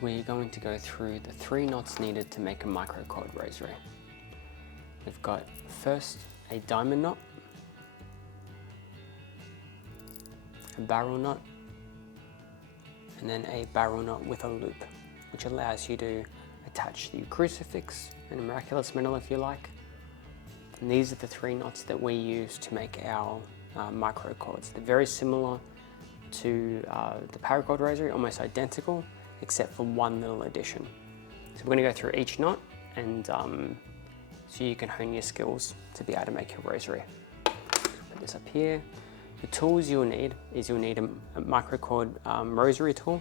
we're going to go through the 3 knots needed to make a micro cord rosary. We've got first a diamond knot, a barrel knot, and then a barrel knot with a loop, which allows you to attach the crucifix and a miraculous medal if you like. And these are the 3 knots that we use to make our micro cords. They're very similar to the paracord rosary, almost identical, except for one little addition. So we're going to go through each knot, and so you can hone your skills to be able to make your rosary. Put this up here. The tools you'll need is a micro cord rosary tool.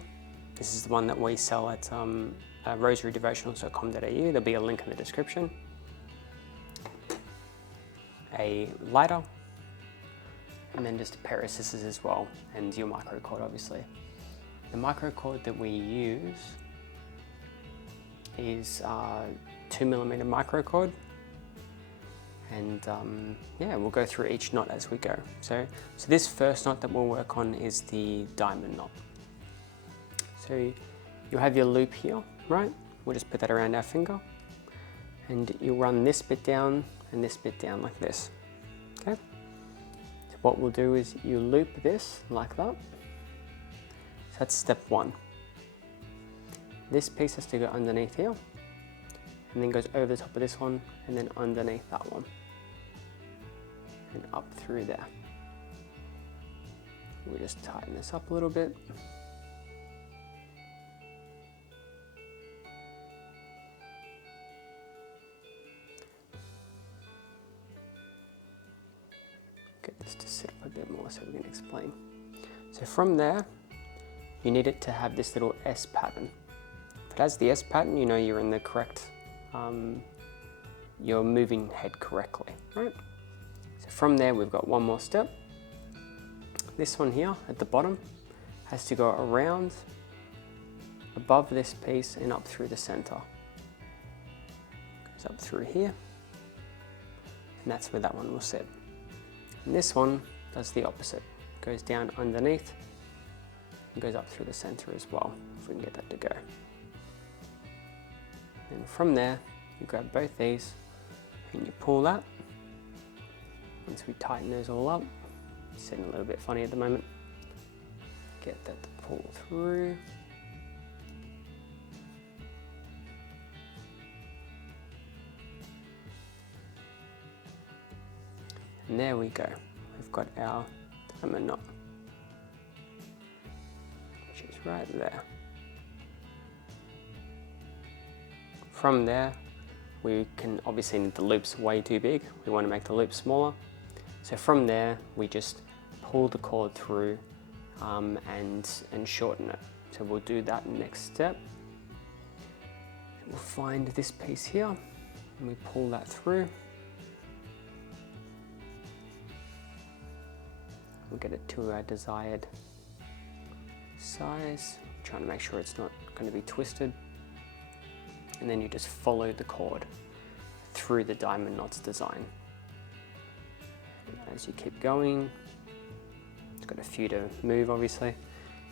This is the one that we sell at rosarydevotionals.com.au. There'll be a link in the description. A lighter, and then just a pair of scissors as well, and your micro cord obviously. The micro cord that we use is 2mm micro cord, and yeah, we'll go through each knot as we go. So this first knot that we'll work on is the diamond knot. So you'll have your loop here, right? We'll just put that around our finger, and you'll run this bit down and this bit down like this, okay? So what we'll do is you loop this like that. So that's step 1. This piece has to go underneath here, and then goes over the top of this one, and then underneath that one, and up through there. We'll just tighten this up a little bit. Get this to sit up a bit more so we can explain. So from there, you need it to have this little S pattern. If it has the S pattern, you know you're in the correct, you're moving head correctly, right? So from there, we've got one more step. This one here at the bottom has to go around, above this piece and up through the center. Goes up through here, and that's where that one will sit. And this one does the opposite. Goes down underneath and goes up through the center as well, if we can get that to go. And from there, you grab both these and you pull that. Once we tighten those all up, it's sitting a little bit funny at the moment. Get that to pull through. And there we go. We've got our diamond knot, which is right there. From there, we can obviously need the loops way too big. We want to make the loop smaller. So from there, we just pull the cord through and shorten it. So we'll do that next step. We'll find this piece here and we pull that through. We'll get it to our desired size. Trying to make sure it's not going to be twisted. And then you just follow the cord through the diamond knots design. And as you keep going, it's got a few to move obviously,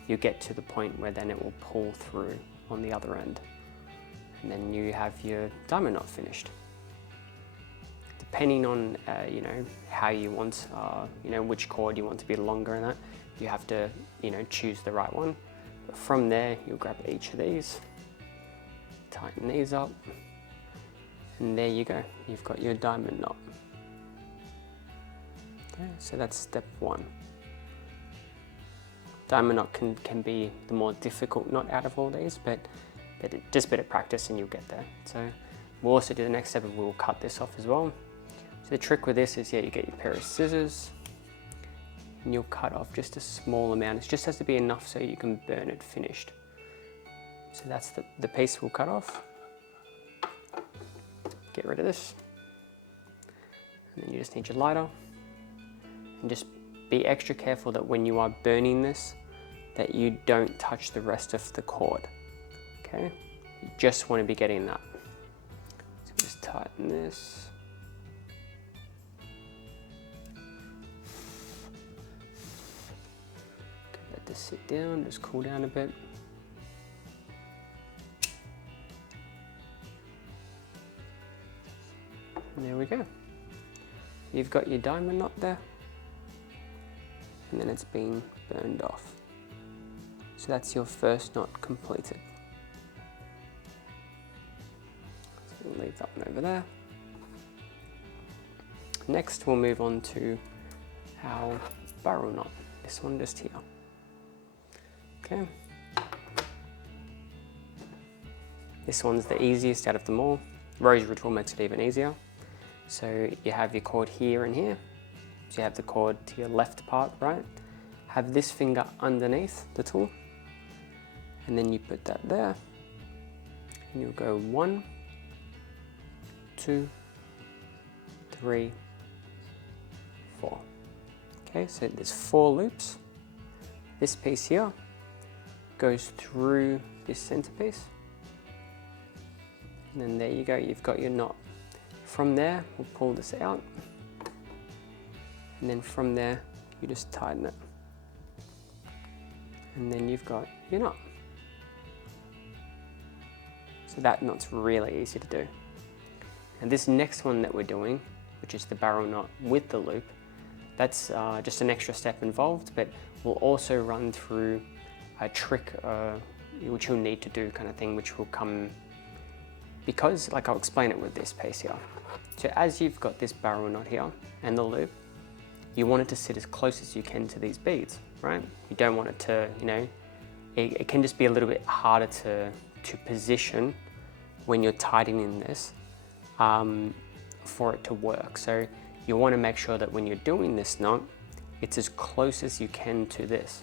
you get to the point where then it will pull through on the other end. And then you have your diamond knot finished. Depending on you know, how you want, you know, which cord you want to be longer and that, you have to, you know, choose the right one. But from there, you'll grab each of these, tighten these up, and there you go. You've got your diamond knot. Okay, so that's step 1. Diamond knot can be the more difficult knot out of all these, but just a bit of practice and you'll get there. So we'll also do the next step, and we'll cut this off as well. So the trick with this is, yeah, you get your pair of scissors and you'll cut off just a small amount. It just has to be enough so you can burn it finished. So that's the piece we'll cut off. Get rid of this. And then you just need your lighter. And just be extra careful that when you are burning this, that you don't touch the rest of the cord. Okay? You just want to be getting that. So just tighten this. Let this sit down, just cool down a bit. And there we go. You've got your diamond knot there, and then it's been burned off. So that's your first knot completed. So we'll leave that one over there. Next we'll move on to our barrel knot, this one just here. Okay. This one's the easiest out of them all. Rosary tool makes it even easier. So you have your cord here and here. So you have the cord to your left part, right? Have this finger underneath the tool, and then you put that there, and you'll go 1, 2, 3, 4. Okay, so there's 4 loops. This piece here goes through this centerpiece, and then there you go, you've got your knot. From there, we'll pull this out, and then from there, you just tighten it. And then you've got your knot. So that knot's really easy to do. And this next one that we're doing, which is the barrel knot with the loop, that's just an extra step involved, but we'll also run through a trick which you'll need to do kind of thing, which will come because, like, I'll explain it with this piece here. So as you've got this barrel knot here and the loop, you want it to sit as close as you can to these beads, right? You don't want it to, you know, it can just be a little bit harder to position when you're tightening this for it to work. So you want to make sure that when you're doing this knot, it's as close as you can to this.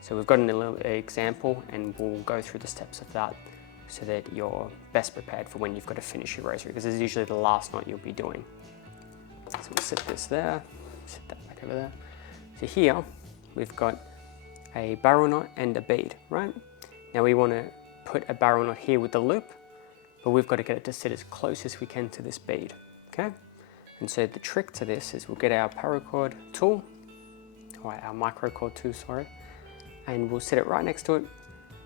So we've got a little example, and we'll go through the steps of that so that you're best prepared for when you've got to finish your rosary, because this is usually the last knot you'll be doing. So we'll sit this there, sit that back over there. So here we've got a barrel knot and a bead, right? Now we want to put a barrel knot here with the loop, but we've got to get it to sit as close as we can to this bead, okay? And so the trick to this is we'll get our paracord tool, or our micro cord tool, sorry, and we'll set it right next to it,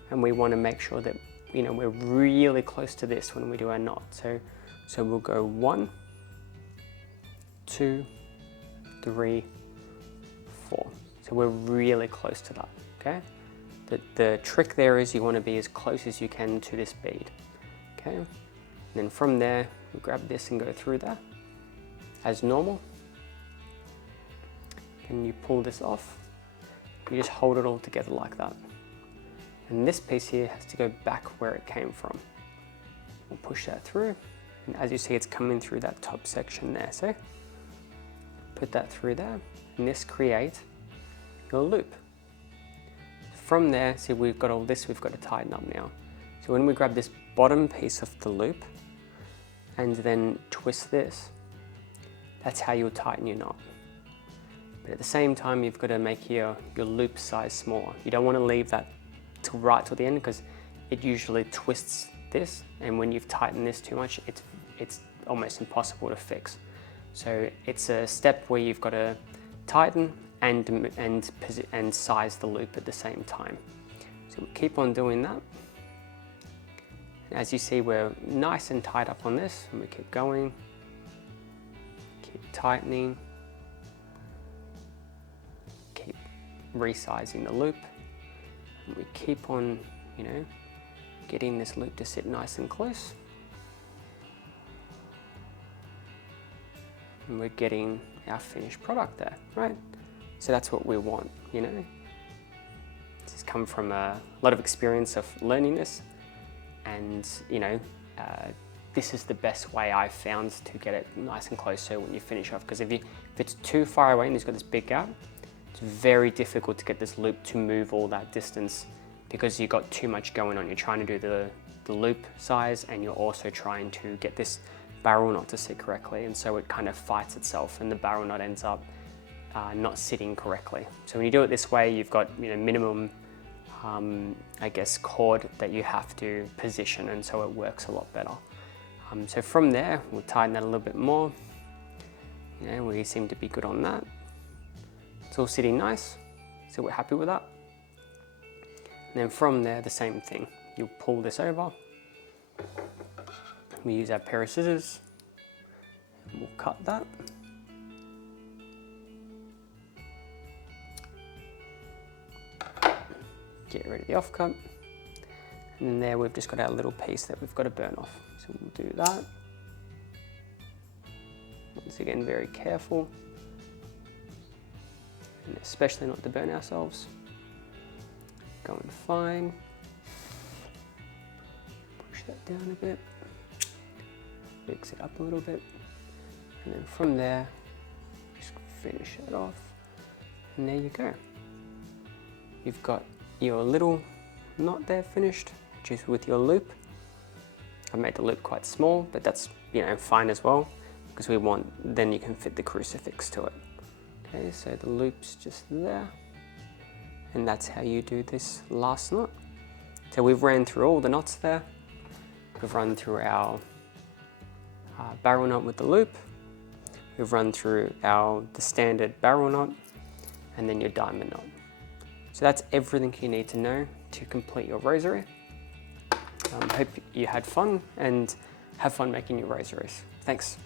and we want to make sure that, you know, we're really close to this when we do our knot. So we'll go 1, 2, 3, 4. So we're really close to that, okay? The trick there is you want to be as close as you can to this bead, okay? And then from there, we grab this and go through there as normal. And you pull this off. You just hold it all together like that. And this piece here has to go back where it came from. We'll push that through, and as you see, it's coming through that top section there. So put that through there, and this creates your loop. From there, see, we've got all this, we've got to tighten up now. So when we grab this bottom piece of the loop and then twist this, that's how you'll tighten your knot. But at the same time, you've got to make your loop size smaller. You don't want to leave that right till the end, because it usually twists this, and when you've tightened this too much, it's almost impossible to fix. So it's a step where you've got to tighten and size the loop at the same time. So we keep on doing that. And as you see, we're nice and tight up on this, and we keep going, keep tightening, keep resizing the loop. And we keep on, you know, getting this loop to sit nice and close. And we're getting our finished product there, right? So that's what we want, you know. This has come from a lot of experience of learning this, and, you know, this is the best way I've found to get it nice and close so when you finish off, because if it's too far away and it's got this big gap, it's very difficult to get this loop to move all that distance, because you've got too much going on. You're trying to do the loop size, and you're also trying to get this barrel knot to sit correctly, and so it kind of fights itself, and the barrel knot ends up not sitting correctly. So when you do it this way, you've got, you know, minimum, I guess, cord that you have to position, and so it works a lot better. So from there, we'll tighten that a little bit more. You know, we seem to be good on that. It's all sitting nice, so we're happy with that. And then from there, the same thing. You'll pull this over. We use our pair of scissors, and we'll cut that. Get rid of the offcut. And then there we've just got our little piece that we've got to burn off. So we'll do that. Once again, very careful. And especially not to burn ourselves. Going fine. Push that down a bit. Mix it up a little bit. And then from there, just finish it off. And there you go. You've got your little knot there finished, which is with your loop. I made the loop quite small, but that's, you know, fine as well, because we want, then you can fit the crucifix to it. Okay, so the loop's just there. And that's how you do this last knot. So we've ran through all the knots there. We've run through our barrel knot with the loop. We've run through the standard barrel knot, and then your diamond knot. So that's everything you need to know to complete your rosary. I hope you had fun and have fun making your rosaries. Thanks.